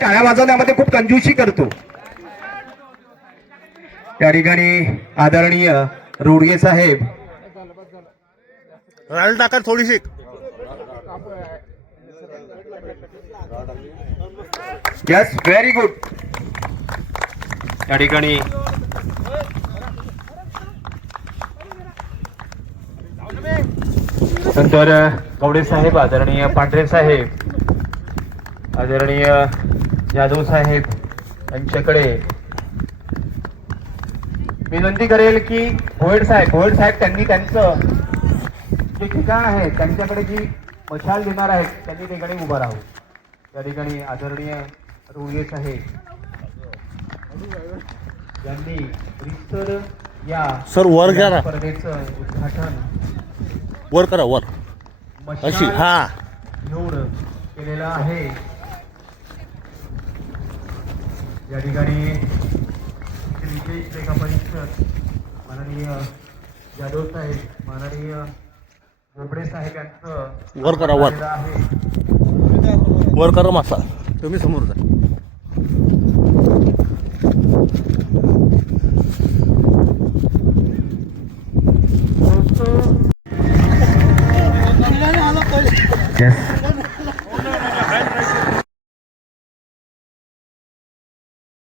टाळ्या वाजवण्यामध्ये खूप कंजूसी करतो. या ठिकाणी आदरणीय रोडगे साहेब राल टाका थोडीशी. Yes very good. या ठिकाणी नंतर गवडे साहेब, आदरणीय पांढरे साहेब, आदरणीय यादव साहेब यांच्याकडे विनंती करेल की भोयर साहेब त्यांनी त्यांचं जे ठिकाण आहे त्यांच्याकडे जी मशाल देणार आहेत त्यांनी ठिकाणी उभं राहू. त्या ठिकाणी आदरणीय रोडगे साहेब यांनी रिस्तर या सर वर करा, स्पर्धेचं उद्घाटन वर करा, वर अशी. हा घेऊन केलेलं आहे. या ठिकाणी विशेष लेखा परीक्षक माननीय जाधव साहेब, माननीय बोबडे साहेब यांचं वर करा, वर आहे. वर करा मासा. तुम्ही समोर जा. Yes.